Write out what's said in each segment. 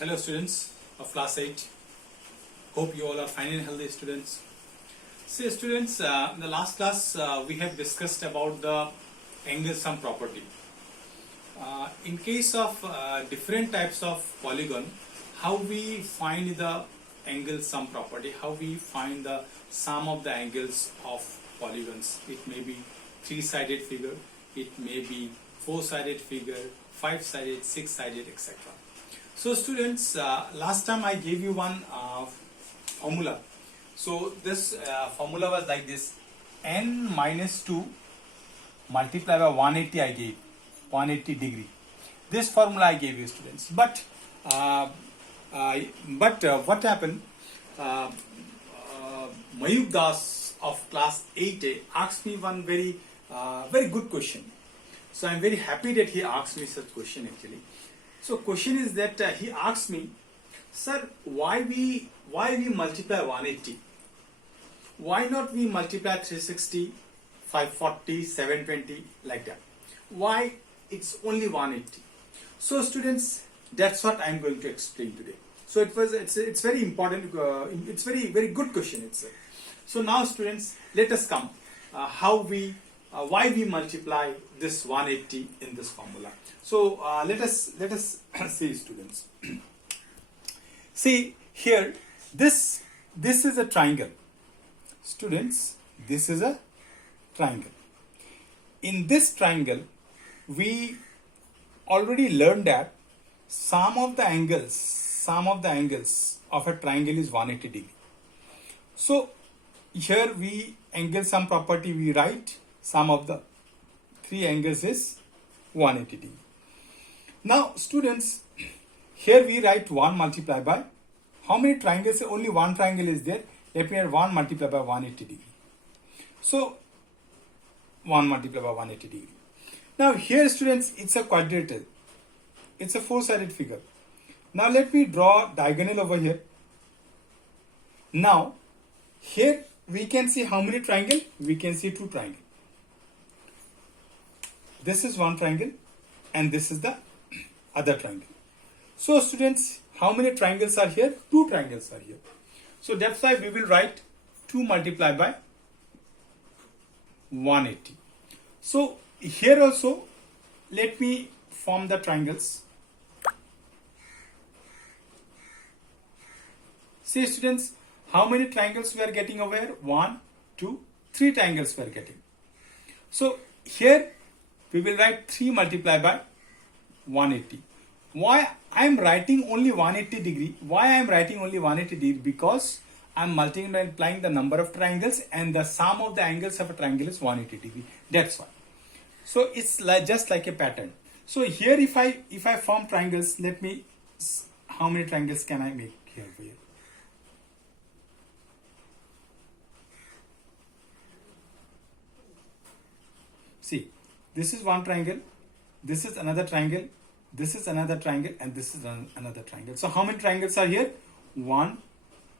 Hello students of class 8. Hope you all are fine and healthy students. See students, in the last class we have discussed about the angle sum property. In case of different types of polygon, how we find the angle sum property, how we find the sum of the angles of polygons. It may be 3-sided figure, it may be 4-sided figure, 5-sided, 6-sided, etc. So students, last time I gave you one formula. So this formula was like this: n minus 2 multiplied by 180. I gave 180 degree. This formula I gave you, students. But what happened? Mayuk Das of class 8A asked me one very good question. So I'm very happy that he asked me such question actually. So question is that he asked me, sir, why we multiply 180? Why not we multiply 360, 540, 720 like that? Why it's only 180? So students, that's what I'm going to explain today. So it's very important. It's very good question. So now students, let us come why we multiply this 180 in this formula. So let us see, students. See here, this is a triangle. Students, this is a triangle. In this triangle, we already learned that sum of the angles of a triangle is 180 degree. So here we angle sum property, we write sum of the three angles is 180 degree. Now students, here we write 1 multiplied by how many triangles? Only one triangle is there. Let me add 1 multiplied by 180 degree. So 1 multiplied by 180 degree. Now here students, it's a quadrilateral. It's a 4-sided figure. Now let me draw diagonal over here. Now here we can see how many triangles? We can see 2 triangles. This is one triangle and this is the other triangle. So students, how many triangles are here? 2 triangles are here. So that's why we will write 2 multiplied by 180. So here also, let me form the triangles. See students, how many triangles we are getting over here? 1, 2, 3 triangles we are getting. So here we will write 3 multiplied by 180. Why I am writing only 180 degree? Why I am writing only 180 degree? Because I am multiplying the number of triangles and the sum of the angles of a triangle is 180 degree. That's why. So it's just like a pattern. So here if I form triangles, let me, how many triangles can I make here for you? See, this is one triangle, this is another triangle, this is another triangle, and this is another triangle. So how many triangles are here? 1,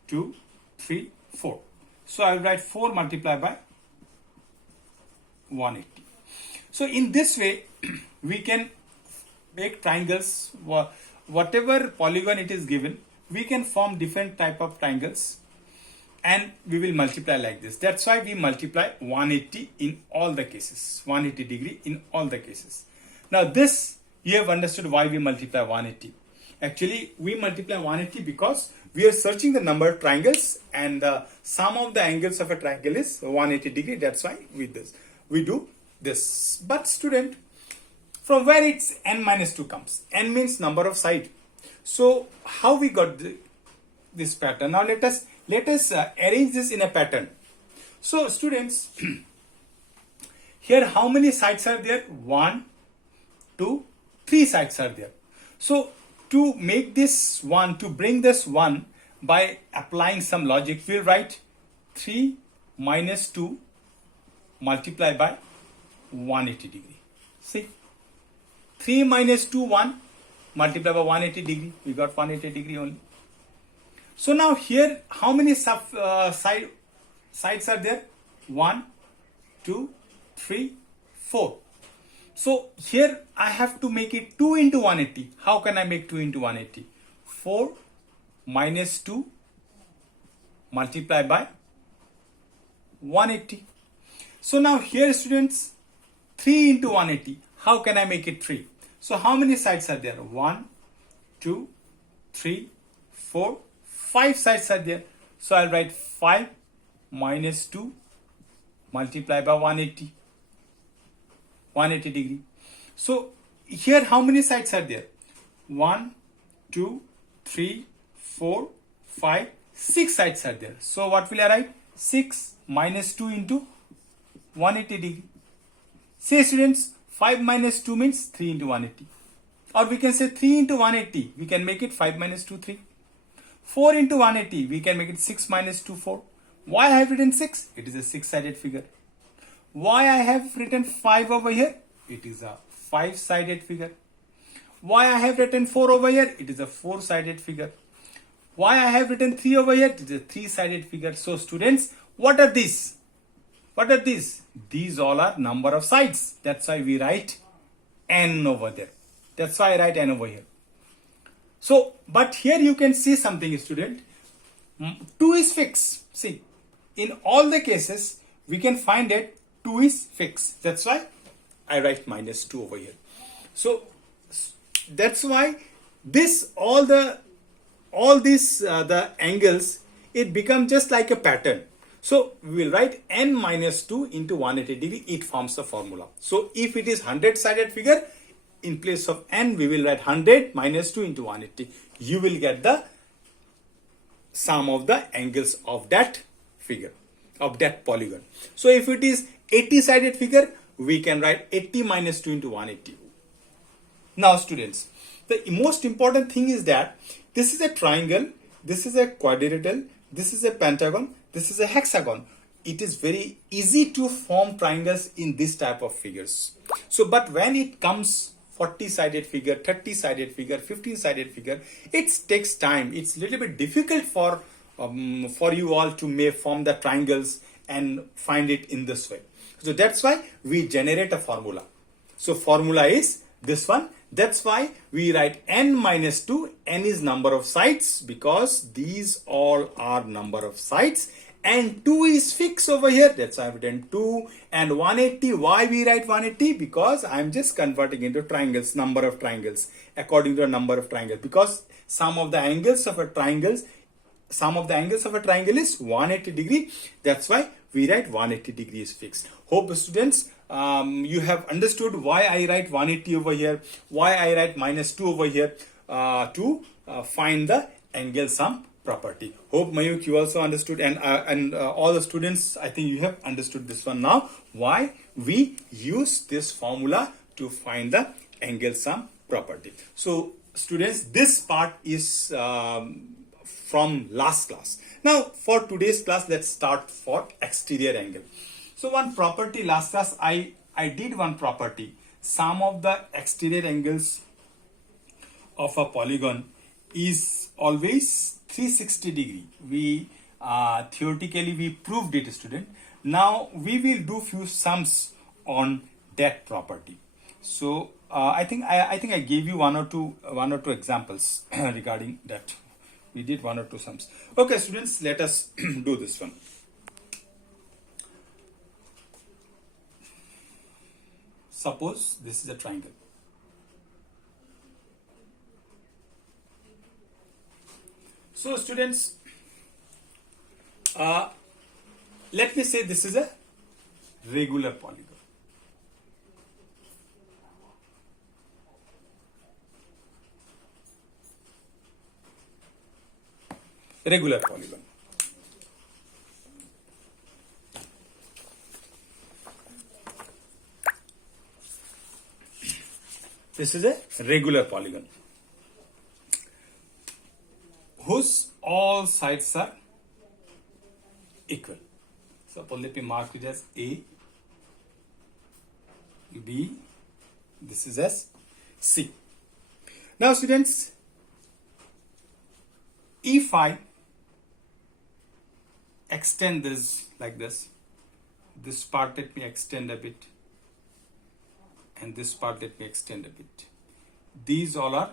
2, 3, 4. So I will write 4 multiplied by 180. So in this way, we can make triangles, whatever polygon it is given, we can form different type of triangles and we will multiply like this. That's why we multiply 180 in all the cases, 180 degree in all the cases. Now this, you have understood why we multiply 180. Actually, we multiply 180 because we are searching the number of triangles and the sum of the angles of a triangle is 180 degree. That's why we do this. But student, from where it's n minus 2 comes? N means number of side. So how we got this pattern? Now let us arrange this in a pattern. So students, here how many sides are there? 1, 2, 3 sides are there. So to make this one, to bring this one by applying some logic, we'll write 3 minus 2 multiplied by 180 degree. See, 3 minus 2, 1 multiplied by 180 degree. We got 180 degree only. So now here, how many sides are there? 1, 2, 3, 4. So here I have to make it 2 into 180. How can I make 2 into 180? 4 minus 2 multiplied by 180. So now here students, 3 into 180. How can I make it 3? So how many sides are there? 1, 2, 3, 4, 5 sides are there. So I'll write 5 minus 2 multiplied by 180. 180 degree. So here how many sides are there? 1, 2, 3, 4, 5, 6 sides are there. So what will I write? 6 minus 2 into 180 degree. Say students, 5 minus 2 means 3 into 180. Or we can say 3 into 180. We can make it 5 minus 2, 3. 4 into 180. We can make it 6 minus 2, 4. Why I have written 6? It is a 6-sided figure. Why I have written 5 over here? It is a 5-sided figure. Why I have written 4 over here? It is a 4-sided figure. Why I have written 3 over here? It is a 3-sided figure. So students, what are these? What are these? These all are number of sides. That's why we write n over there. That's why I write n over here. So, but here you can see something, student. 2 is fixed. See, in all the cases, we can find that 2 is fixed. That's why I write minus 2 over here. So, that's why this, the angles, it becomes just like a pattern. So we will write n minus 2 into 180 degree. It forms a formula. So if it is 100-sided figure, in place of n, we will write 100 minus 2 into 180. You will get the sum of the angles of that figure, of that polygon. So if it is 80-sided figure, we can write 80 minus 2 into 180. Now students, the most important thing is that this is a triangle, this is a quadrilateral, this is a pentagon, this is a hexagon. It is very easy to form triangles in this type of figures. So, but when it comes 40-sided figure, 30-sided figure, 15-sided figure, it takes time. It's a little bit difficult for you all to form the triangles and find it in this way. So that's why we generate a formula. So formula is this one. That's why we write n minus 2. N is number of sides because these all are number of sides. And 2 is fixed over here. That's why I've written 2 and 180. Why we write 180? Because I'm just converting into triangles, number of triangles, according to the number of triangles. Because sum of the angles of a triangle is 180 degree. That's why we write 180 degrees fixed. Hope students, you have understood why I write 180 over here, why I write minus 2 over here to find the angle sum property. Hope Mayuk you also understood, and all the students, I think you have understood this one now, why we use this formula to find the angle sum property. So students, this part is from last class. Now for today's class, let's start for exterior angle. So one property, last class I did one property. Sum of the exterior angles of a polygon is always 360 degree. We theoretically we proved it, student. Now we will do few sums on that property. So I think I gave you one or two examples regarding that. We did one or two sums. Okay, students, let us do this one. Suppose this is a triangle. So students, let me say this is a regular polygon. Regular polygon. This is a regular polygon whose all sides are equal. Suppose let me mark it as A, B, this is as C. Now students, if I extend this like this part let me extend a bit, and this part let me extend a bit. These all are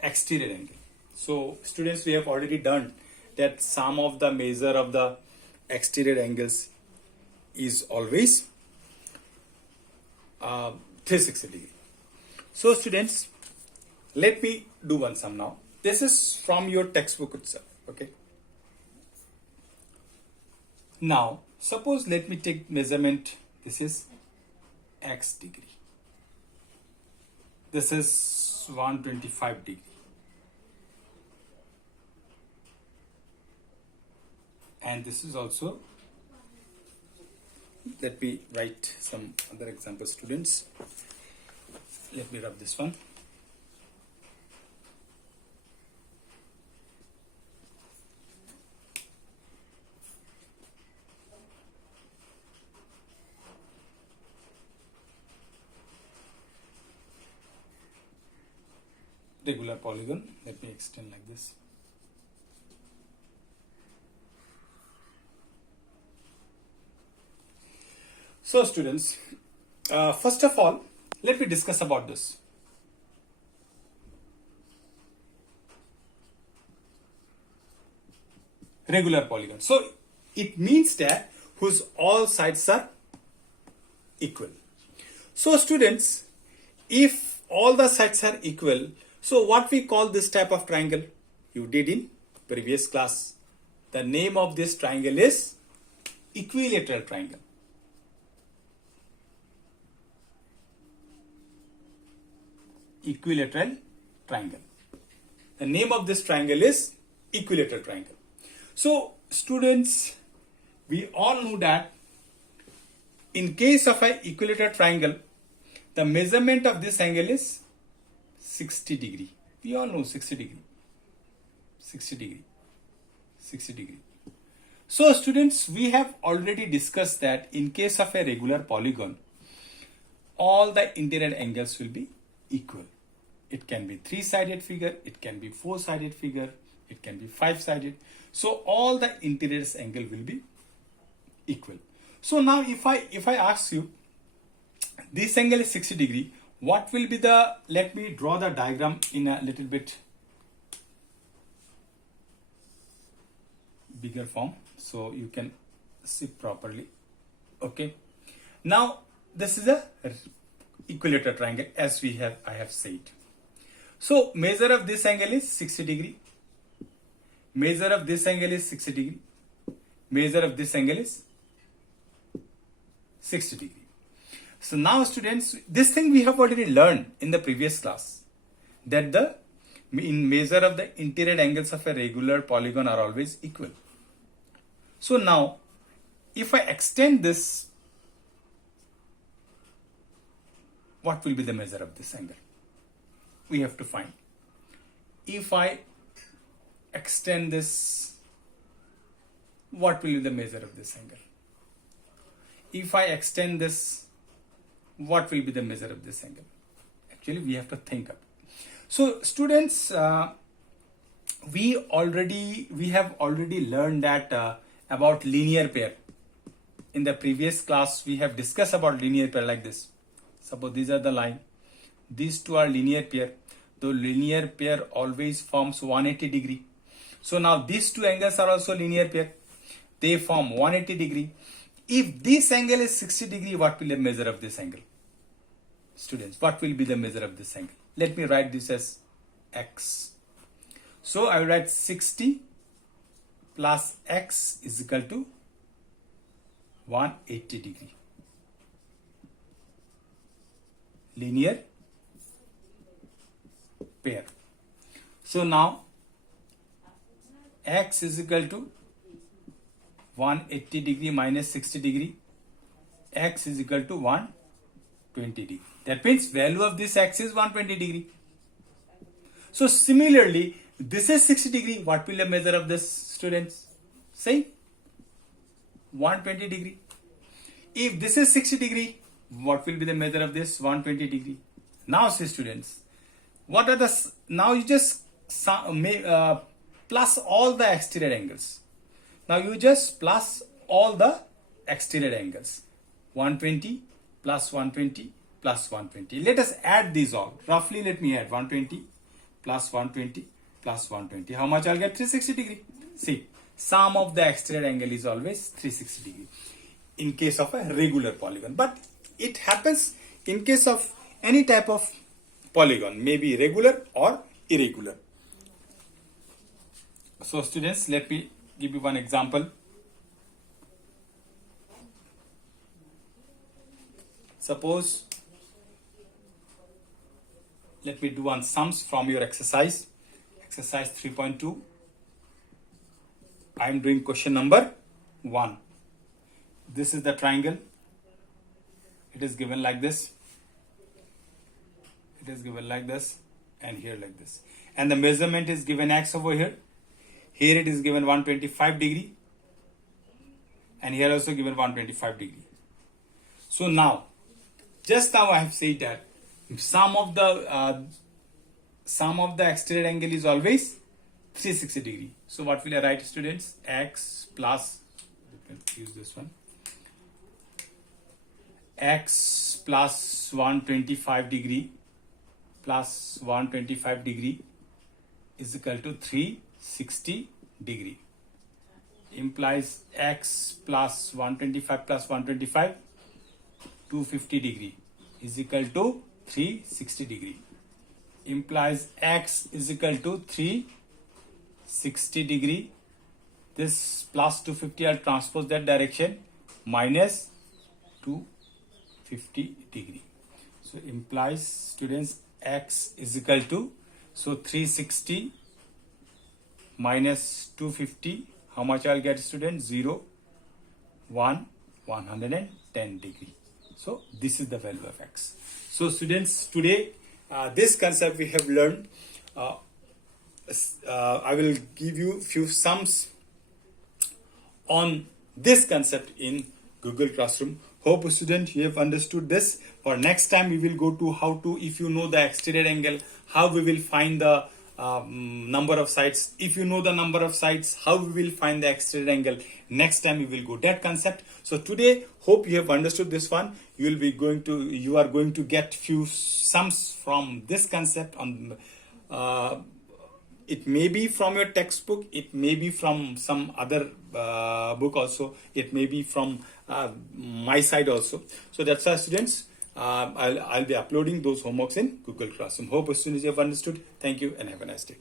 exterior angle. So students, we have already done that sum of the measure of the exterior angles is always 360 degree. So students, let me do one sum now. This is from your textbook itself. Okay. Now suppose let me take measurement. This is x degree. This is 125 degree. And this is also, let me write some other example, students. Let me rub this one. Regular polygon. Let me extend like this. So students, first of all, let me discuss about this. Regular polygon. So it means that whose all sides are equal. So students, if all the sides are equal, so what we call this type of triangle? You did in previous class. The name of this triangle is equilateral triangle. Equilateral triangle. The name of this triangle is equilateral triangle. So students, we all know that in case of an equilateral triangle, the measurement of this angle is 60 degree. We all know 60 degree. 60 degree. 60 degree. So students, we have already discussed that in case of a regular polygon, all the interior angles will be equal. It can be 3-sided figure, it can be 4-sided figure, it can be 5-sided. So all the interior angle will be equal. So now if I ask you, this angle is 60 degree, what will be the, let me draw the diagram in a little bit bigger form so you can see properly. Okay. Now this is a equilateral triangle as I have said. So measure of this angle is 60 degree. Measure of this angle is 60 degree. Measure of this angle is 60 degree. So now students, this thing we have already learned in the previous class, that the measure of the interior angles of a regular polygon are always equal. So now if I extend this, what will be the measure of this angle? We have to find. If I extend this, what will be the measure of this angle? If I extend this, what will be the measure of this angle? Actually, we have to think up. So students, we have already learned that about linear pair. In the previous class, we have discussed about linear pair like this. Suppose these are the line. These two are linear pair. The linear pair always forms 180 degree. So now these two angles are also linear pair. They form 180 degree. If this angle is 60 degree, what will be the measure of this angle? Students, what will be the measure of this angle? Let me write this as x. So I will write 60 plus x is equal to 180 degree. Linear pair. So now x is equal to 180 degree minus 60 degree. X is equal to 120 degree. That means value of this x is 120 degree. So similarly, this is 60 degree. What will the measure of this, students? Say 120 degree. If this is 60 degree, what will be the measure of this? 120 degree. Now see students, what are the, now you just plus all the exterior angles. Now you just plus all the exterior angles. 120 plus 120 plus 120. Let us add these all. Roughly let me add 120 plus 120 plus 120. How much I'll get? 360 degree. See, sum of the exterior angle is always 360 degree in case of a regular polygon. But it happens in case of any type of polygon, maybe regular or irregular. So students, let me give you one example. Suppose, let me do one sums from your exercise 3.2. I am doing question number 1. This is the triangle. It is given like this. It is given like this, and here like this. And the measurement is given x over here. Here it is given 125 degree. And here also given 125 degree. So now, just now I have said that sum of the exterior angle is always 360 degree. So what will I write, students? X plus, you can use this one, x plus 125 degree plus 125 degree is equal to 360 degree. Implies x plus 125 plus 125, 250 degree is equal to 360 degree. Implies x is equal to 360 degree. This plus 250, I'll transpose that direction, minus 250 degree. So implies, students, x is equal to, so 360 minus 250, how much I'll get, students? 0, 1, 110 degree. So this is the value of x. So students, today this concept we have learned. I will give you few sums on this concept in Google Classroom. Hope students you have understood this. For next time we will go to how to, if you know the exterior angle, how we will find the number of sides. If you know the number of sides, how we will find the exterior angle. Next time we will go that concept. So today, hope you have understood this one. You are going to get few sums from this concept on. It may be from your textbook, it may be from some other book also, it may be from my side also. So that's why, students, I'll be uploading those homeworks in Google Classroom. Hope students you have understood. Thank you and have a nice day.